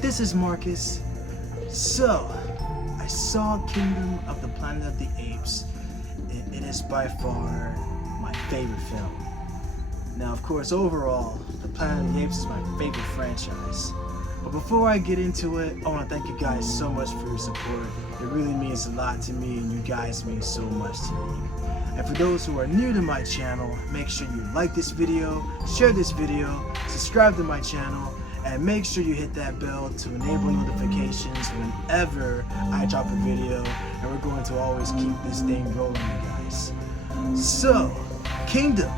This is Marcus. So, I saw Kingdom of the Planet of the Apes, and it is by far my favorite film. Now, of course, overall, the Planet of the Apes is my favorite franchise. But before I get into it, I want to thank you guys so much for your support. It really means a lot to me, and you guys mean so much to me. And for those who are new to my channel, make sure you like this video, share this video, subscribe to my channel, and make sure you hit that bell to enable notifications whenever I drop a video, and we're going to always keep this thing rolling, you guys. So, Kingdom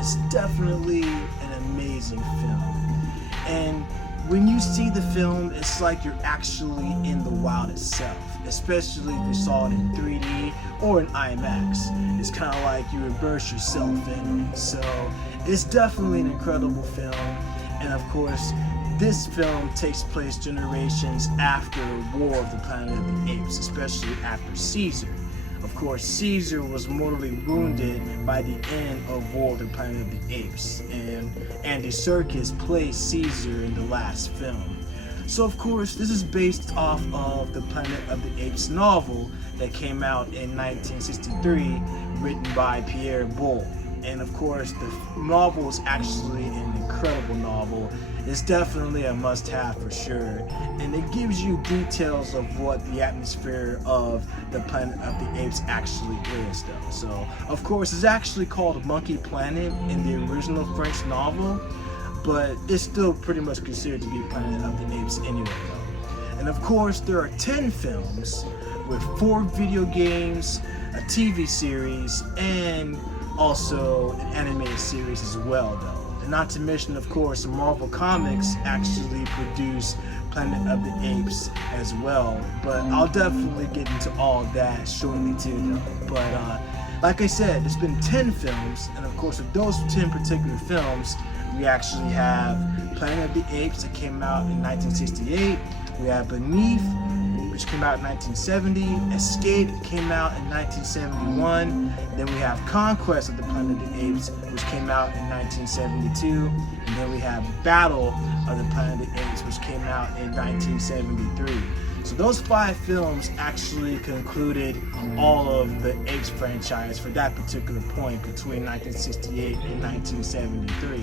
is definitely an amazing film, and when you see the film, it's like you're actually in the wild itself, especially if you saw it in 3D or in IMAX. It's kind of like you immerse yourself in it. So it's definitely an incredible film, and of course, this film takes place generations after War of the Planet of the Apes, especially after Caesar. Of course, Caesar was mortally wounded by the end of War of the Planet of the Apes, and Andy Serkis plays Caesar in the last film. So of course, this is based off of the Planet of the Apes novel that came out in 1963, written by Pierre Boulle. And of course, the novel is actually an incredible novel. It's definitely a must-have for sure, and it gives you details of what the atmosphere of the Planet of the Apes actually is, though. So, of course, it's actually called Monkey Planet in the original French novel, but it's still pretty much considered to be Planet of the Apes anyway, though. And of course, there are 10 films with 4 video games, a TV series, and also an animated series as well, though. And not to mention, of course, Marvel Comics actually produce Planet of the Apes as well. But I'll definitely get into all that shortly too, though. But like I said, there's been 10 films, and of course, of those 10 particular films, we actually have Planet of the Apes that came out in 1968. We have Beneath, which came out in 1970, Escape came out in 1971, then we have Conquest of the Planet of the Apes, which came out in 1972, and then we have Battle of the Planet of the Apes, which came out in 1973. So those 5 films actually concluded all of the Apes franchise for that particular point between 1968 and 1973.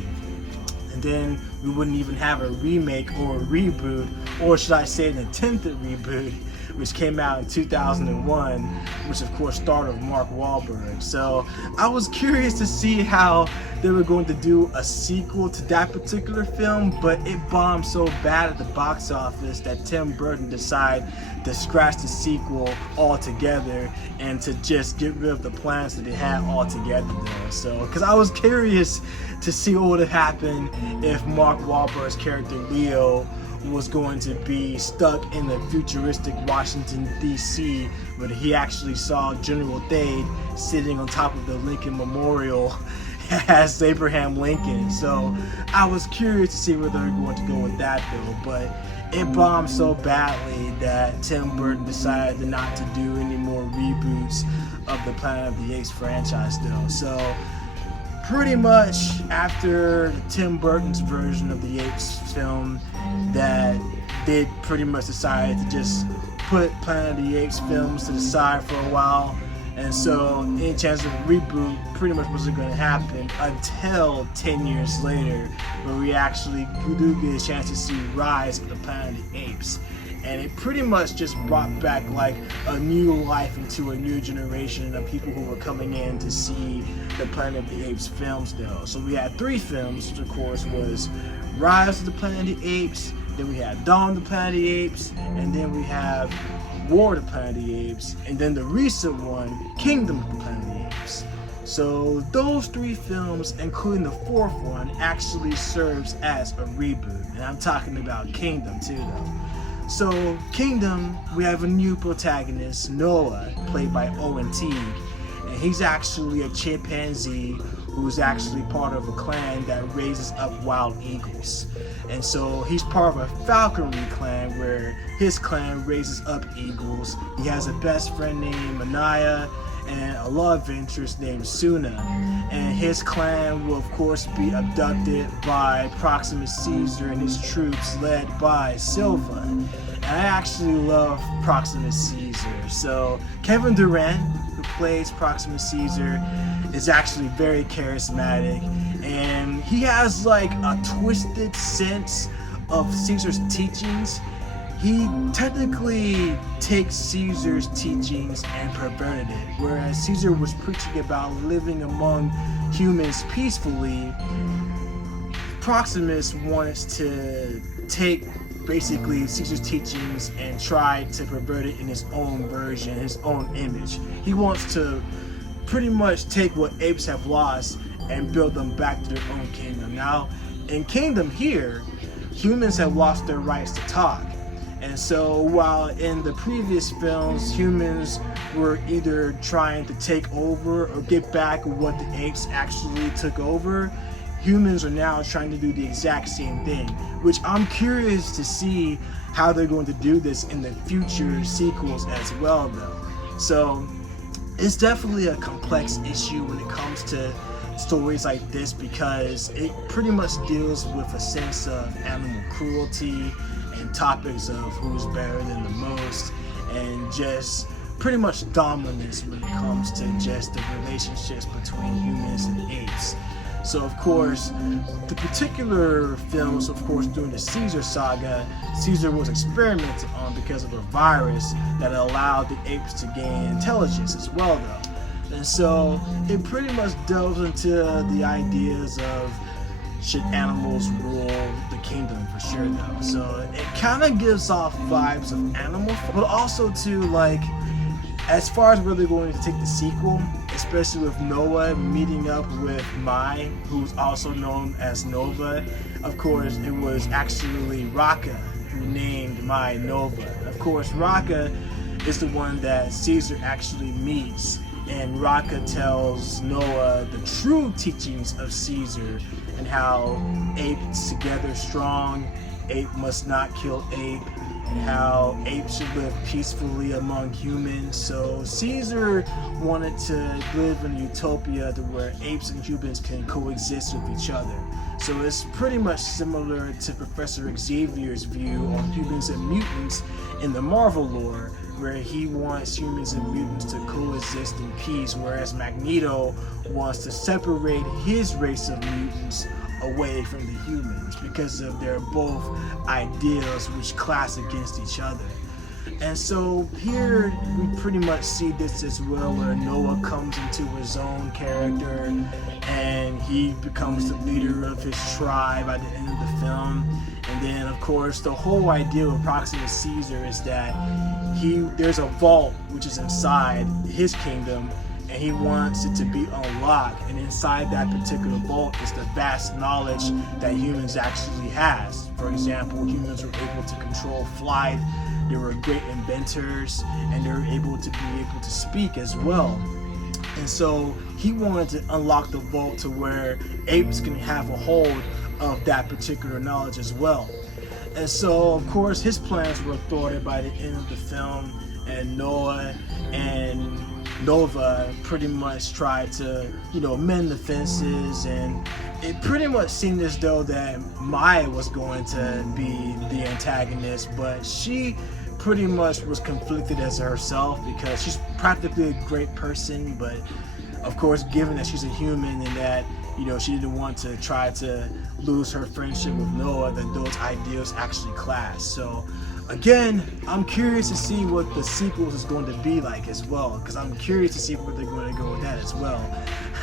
And then we wouldn't even have a remake or a reboot, or should I say an attempted reboot, which came out in 2001, which of course starred with Mark Wahlberg. So I was curious to see how they were going to do a sequel to that particular film, but it bombed so bad at the box office that Tim Burton decided to scratch the sequel altogether and to just get rid of the plans that they had altogether there. So, because I was curious to see what would have happened if Mark Wahlberg's character Leo was going to be stuck in the futuristic Washington, D.C., where he actually saw General Thade sitting on top of the Lincoln Memorial as Abraham Lincoln. So I was curious to see where they were going to go with that, though, but it bombed so badly that Tim Burton decided not to do any more reboots of the Planet of the Apes franchise, though. So pretty much after Tim Burton's version of the Apes film, that they pretty much decided to just put Planet of the Apes films to the side for a while, and so any chance of a reboot pretty much wasn't going to happen until 10 years later, where we actually do get a chance to see Rise of the Planet of the Apes. And it pretty much just brought back like a new life into a new generation of people who were coming in to see the Planet of the Apes films, though. So we had 3 films, which of course was Rise of the Planet of the Apes, then we had Dawn of the Planet of the Apes, and then we have War of the Planet of the Apes, and then the recent one, Kingdom of the Planet of the Apes. So those 3 films, including the 4th one, actually serves as a reboot, and I'm talking about Kingdom too, though. So, Kingdom, we have a new protagonist, Noah, played by Owen Teague. And he's actually a chimpanzee who's actually part of a clan that raises up wild eagles. And so he's part of a falconry clan where his clan raises up eagles. He has a best friend named Manaya and a love interest named Suna. And his clan will of course be abducted by Proximus Caesar and his troops led by Silva. And I actually love Proximus Caesar. So Kevin Durant, who plays Proximus Caesar, is actually very charismatic, and he has like a twisted sense of Caesar's teachings. He technically takes Caesar's teachings and perverted it. Whereas Caesar was preaching about living among humans peacefully, Proximus wants to take basically Caesar's teachings and try to pervert it in his own version, his own image. He wants to pretty much take what apes have lost and build them back to their own kingdom. Now, in Kingdom here, humans have lost their rights to talk. And so while in the previous films, humans were either trying to take over or get back what the apes actually took over, humans are now trying to do the exact same thing, which I'm curious to see how they're going to do this in the future sequels as well though. So it's definitely a complex issue when it comes to stories like this because it pretty much deals with a sense of animal cruelty and topics of who's better than the most and just pretty much dominance when it comes to just the relationships between humans and apes. So of course, the particular films, of course, during the Caesar saga, Caesar was experimented on because of a virus that allowed the apes to gain intelligence as well though. And so it pretty much delves into the ideas of should animals rule the kingdom for sure though. So it kind of gives off vibes of Animal, but also to like, as far as where they're going to take the sequel, especially with Noah meeting up with Mai, who's also known as Nova. Of course, it was actually Raka who named Mai Nova. Of course, Raka is the one that Caesar actually meets, and Raka tells Noah the true teachings of Caesar and how apes together strong, ape must not kill ape, and how apes should live peacefully among humans. So Caesar wanted to live in a utopia to where apes and humans can coexist with each other. So it's pretty much similar to Professor Xavier's view on humans and mutants in the Marvel lore, where he wants humans and mutants to coexist in peace, whereas Magneto wants to separate his race of mutants away from the humans because of their both ideals which clash against each other. And so here we pretty much see this as well, where Noah comes into his own character and he becomes the leader of his tribe at the end of the film. And then of course the whole idea of Proximus Caesar is that there's a vault which is inside his kingdom, and he wants it to be unlocked, and inside that particular vault is the vast knowledge that humans actually has. For example, humans were able to control flight, they were great inventors, and they were able to speak as well. And so he wanted to unlock the vault to where apes can have a hold of that particular knowledge as well. And so of course his plans were thwarted by the end of the film, and Noah and Nova pretty much tried to, mend the fences, and it pretty much seemed as though that Maya was going to be the antagonist, but she pretty much was conflicted as herself because she's practically a great person, but of course, given that she's a human and that, she didn't want to try to lose her friendship with Noah, that those ideals actually clash. So again, I'm curious to see what the sequels is going to be like as well, because I'm curious to see where they're going to go with that as well.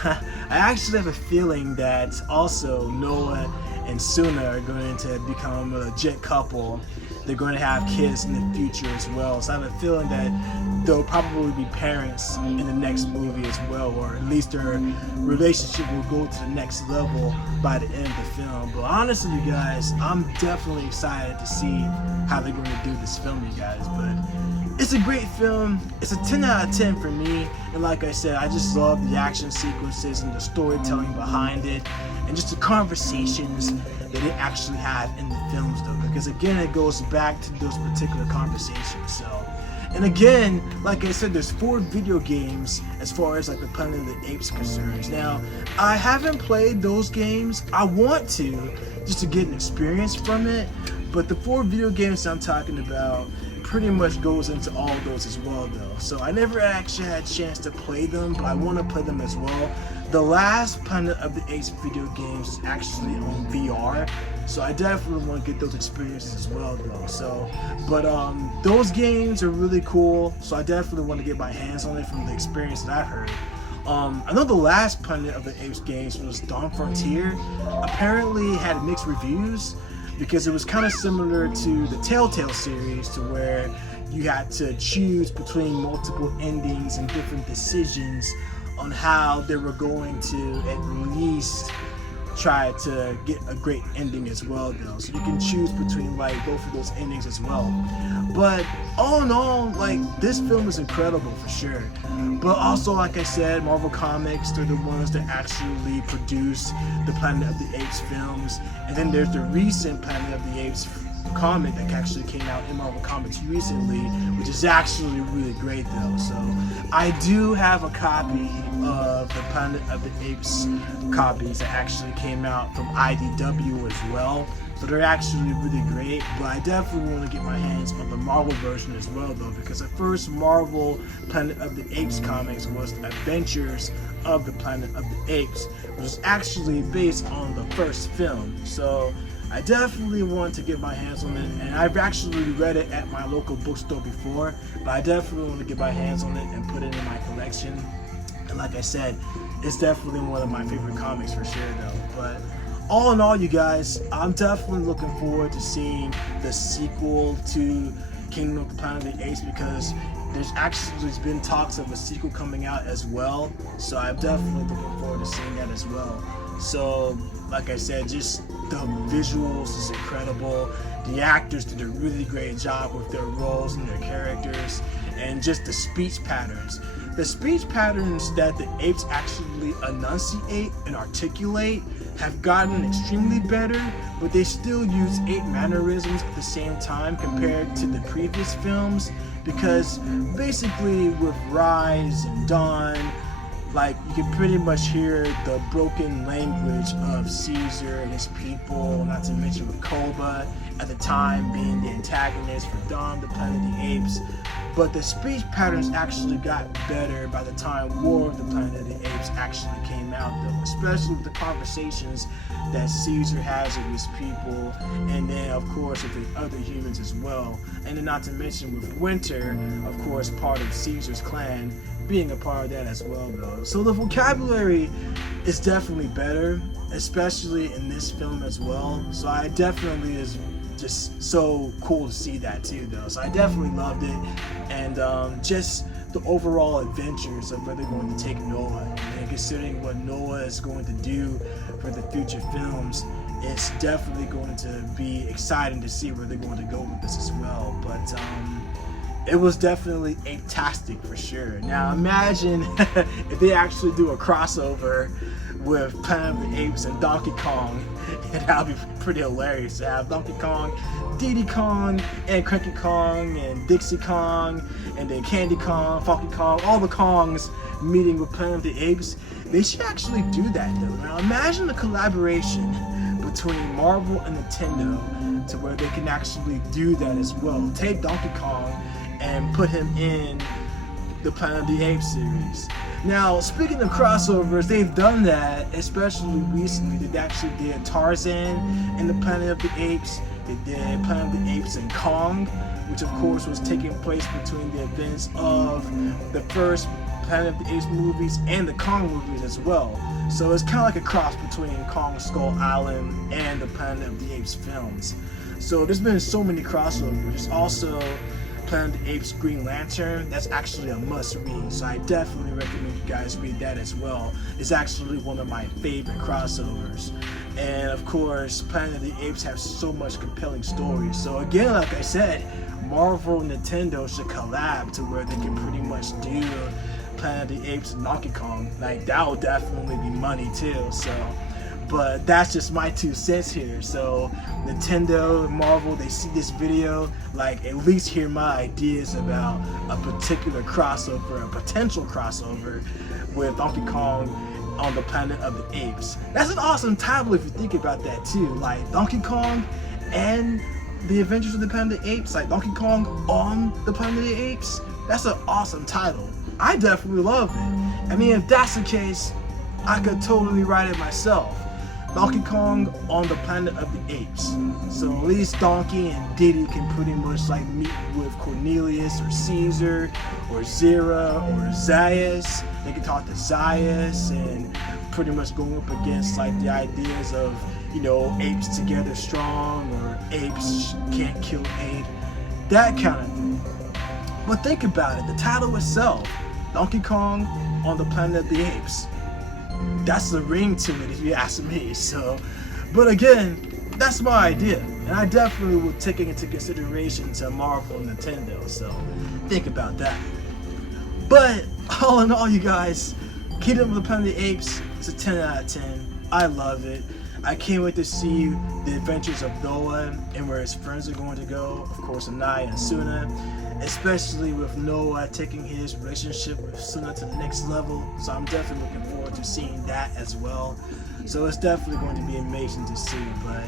I actually have a feeling that also Noah and Suna are going to become a legit couple. They're going to have kids in the future as well. So I have a feeling that they'll probably be parents in the next movie as well, or at least their relationship will go to the next level by the end of the film. But honestly, you guys, I'm definitely excited to see how they're going to do this film, you guys. But it's a great film. It's a 10 out of 10 for me. And like I said, I just love the action sequences and the storytelling behind it, and just the conversations that they actually have in the films, though, because again, it goes back to those particular conversations. So, and again, like I said, there's 4 video games as far as like the Planet of the Apes concerns. Now, I haven't played those games. I want to, just to get an experience from it, but the 4 video games I'm talking about pretty much goes into all of those as well, though. So I never actually had a chance to play them, but I want to play them as well. The last Planet of the Apes video games is actually on VR, so I definitely want to get those experiences as well, though. So, but those games are really cool, so I definitely want to get my hands on it from the experience that I've heard. I know the last Planet of the Apes games was Dawn Frontier. Apparently had mixed reviews, because it was kind of similar to the Telltale series, to where you had to choose between multiple endings and different decisions on how they were going to at least try to get a great ending as well, though. So you can choose between like both of those endings as well. But all in all, like, this film is incredible for sure. But also, like I said, Marvel Comics, they're the ones that actually produce the Planet of the Apes films. And then there's the recent Planet of the Apes comic that actually came out in Marvel Comics recently, which is actually really great, though. So I do have a copy of the Planet of the Apes copies that actually came out from IDW as well. So they're actually really great, but I definitely want to get my hands on the Marvel version as well, though, because the first Marvel Planet of the Apes comics was Adventures of the Planet of the Apes, which was actually based on the first film. So I definitely want to get my hands on it, and I've actually read it at my local bookstore before, but I definitely want to get my hands on it and put it in my collection. And like I said, it's definitely one of my favorite comics for sure, though. But all in all, you guys, I'm definitely looking forward to seeing the sequel to Kingdom of the Planet of the Apes, because there's actually been talks of a sequel coming out as well. So I'm definitely looking forward to seeing that as well. So, like I said, just the visuals is incredible. The actors did a really great job with their roles and their characters, and just the speech patterns. The speech patterns that the apes actually enunciate and articulate have gotten extremely better, but they still use ape mannerisms at the same time compared to the previous films, because basically with Rise and Dawn, like, you can pretty much hear the broken language of Caesar and his people, not to mention with Koba at the time being the antagonist for Dawn, the Planet of the Apes. But the speech patterns actually got better by the time War of the Planet of the Apes actually came out, though, especially with the conversations that Caesar has with his people, and then of course with the other humans as well. And then not to mention with Winter, of course, part of Caesar's clan, being a part of that as well, though. So the vocabulary is definitely better, especially in this film as well. So I definitely is just so cool to see that too, though. So I definitely loved it, and just the overall adventures of where they're going to take Noah, and considering what Noah is going to do for the future films, it's definitely going to be exciting to see where they're going to go with this as well. But it was definitely ape-tastic for sure. Now imagine if they actually do a crossover with Planet of the Apes and Donkey Kong, and that would be pretty hilarious to have Donkey Kong, Diddy Kong, and Cranky Kong, and Dixie Kong, and then Candy Kong, Funky Kong, all the Kongs meeting with Planet of the Apes. They should actually do that, though. Now imagine the collaboration between Marvel and Nintendo to where they can actually do that as well. Take Donkey Kong and put him in the Planet of the Apes series. Now, speaking of crossovers, they've done that, especially recently. They actually did Tarzan in the Planet of the Apes. They did Planet of the Apes and Kong, which of course was taking place between the events of the first Planet of the Apes movies and the Kong movies as well. So it's kind of like a cross between Kong Skull Island and the Planet of the Apes films. So there's been so many crossovers. There's also Planet of the Apes Green Lantern. That's actually a must read, so I definitely recommend you guys read that as well. It's actually one of my favorite crossovers. And of course, Planet of the Apes have so much compelling stories. So again, like I said, Marvel and Nintendo should collab to where they can pretty much do Planet of the Apes and Donkey Kong. Like, that would definitely be money too. So, but that's just my 2 cents here. So Nintendo and Marvel, they see this video, like, at least hear my ideas about a particular crossover, a potential crossover with Donkey Kong on the Planet of the Apes. That's an awesome title if you think about that too. Like, Donkey Kong and the Adventures of the Planet of the Apes, like Donkey Kong on the Planet of the Apes. That's an awesome title. I definitely love it. I mean, if that's the case, I could totally write it myself. Donkey Kong on the Planet of the Apes. So at least Donkey and Diddy can pretty much like meet with Cornelius or Caesar or Zira or Zaius. They can talk to Zaius and pretty much go up against like the ideas of, you know, apes together strong or apes can't kill ape, that kind of thing. But think about it, the title itself, Donkey Kong on the Planet of the Apes. That's the ring to it if you ask me. So, but again, that's my idea, and I definitely will take it into consideration to Marvel and Nintendo. So think about that. But all in all, you guys, Kingdom of the Planet of the Apes is a 10 out of 10. I love it. I can't wait to see the adventures of Noah and where his friends are going to go. Of course, Anai and Suna, especially with Noah taking his relationship with Suna to the next level. So I'm definitely looking forward to seeing that as well. So it's definitely going to be amazing to see, but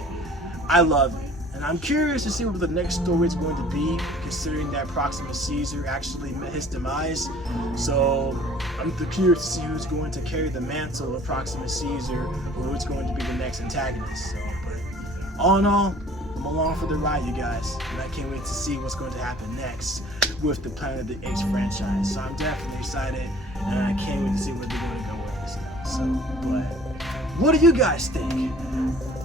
I love it. And I'm curious to see what the next story is going to be, considering that Proxima Caesar actually met his demise. So I'm curious to see who's going to carry the mantle of Proxima Caesar, or who's going to be the next antagonist. So, but all in all, I'm along for the ride, you guys, and I can't wait to see what's going to happen next with the Planet of the Apes franchise. So I'm definitely excited, and I can't wait to see where they're going to go with this now. So, but what do you guys think?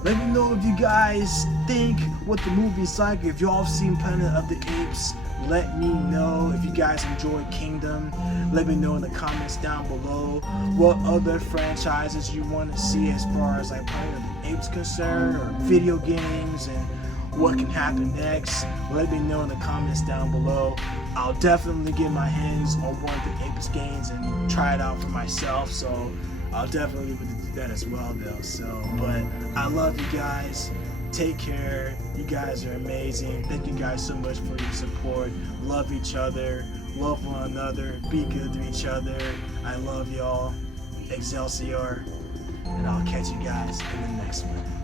Let me know if you guys think what the movie's like. If y'all have seen Planet of the Apes, let me know. If you guys enjoy Kingdom, let me know in the comments down below what other franchises you want to see as far as like Planet of the Apes concerned, or video games, and what can happen next. Let me know in the comments down below. I'll definitely get my hands on one of the Apes games and try it out for myself. So I'll definitely do that as well though. So, but I love you guys. Take care. You guys are amazing. Thank you guys so much for your support. Love each other. Love one another. Be good to each other. I love y'all. Excelsior. And I'll catch you guys in the next one.